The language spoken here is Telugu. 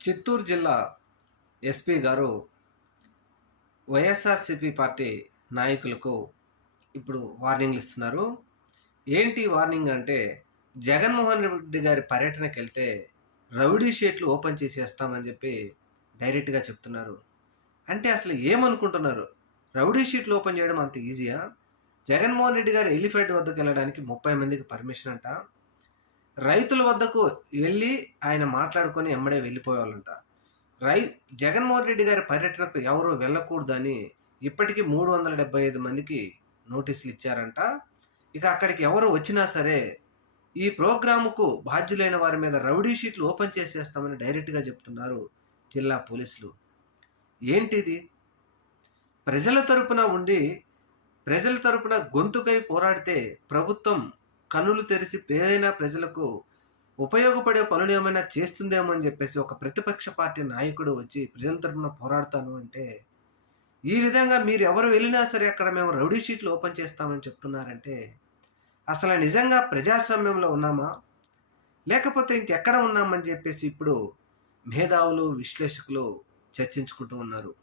చిత్తూరు జిల్లా ఎస్పీ గారు వైఎస్ఆర్సీపీ పార్టీ నాయకులకు ఇప్పుడు వార్నింగ్లు ఇస్తున్నారు. ఏంటి వార్నింగ్ అంటే, జగన్మోహన్ రెడ్డి గారి పర్యటనకి వెళ్తే రౌడీ షీట్లు ఓపెన్ చేసేస్తామని చెప్పి డైరెక్ట్గా చెప్తున్నారు. అంటే అసలు ఏమనుకుంటున్నారు? రౌడీ షీట్లు ఓపెన్ చేయడం అంత ఈజీయా? జగన్మోహన్ రెడ్డి గారు ఎలిఫెంట్ వద్దకు వెళ్ళడానికి 30 మందికి పర్మిషన్ అంట. రైతుల వద్దకు వెళ్ళి ఆయన మాట్లాడుకొని ఎమ్మడే వెళ్ళిపోయేవాళ్ళంట. రై జగన్మోహన్ రెడ్డి గారి పర్యటనకు ఎవరు వెళ్ళకూడదని ఇప్పటికీ 375 మందికి నోటీసులు ఇచ్చారంట. ఇక అక్కడికి ఎవరు వచ్చినా సరే ఈ ప్రోగ్రాముకు బాధ్యులైన వారి మీద రౌడీ షీట్లు ఓపెన్ చేసేస్తామని డైరెక్ట్గా చెప్తున్నారు జిల్లా పోలీసులు. ఏంటిది? ప్రజల తరపున ఉండి ప్రజల తరపున గొంతుకై పోరాడితే ప్రభుత్వం కన్నులు తెరిచి ఏదైనా ప్రజలకు ఉపయోగపడే పనులు ఏమైనా చేస్తుందేమో అని చెప్పేసి ఒక ప్రతిపక్ష పార్టీ నాయకుడు వచ్చి ప్రజల తరపున పోరాడతాను అంటే, ఈ విధంగా మీరు ఎవరు వెళ్ళినా సరే అక్కడ మేము రౌడీ షీట్లు ఓపెన్ చేస్తామని చెప్తున్నారంటే, అసలు నిజంగా ప్రజాస్వామ్యంలో ఉన్నామా, లేకపోతే ఇంకెక్కడ ఉన్నామని చెప్పేసి ఇప్పుడు మేధావులు విశ్లేషకులు చర్చించుకుంటూ ఉన్నారు.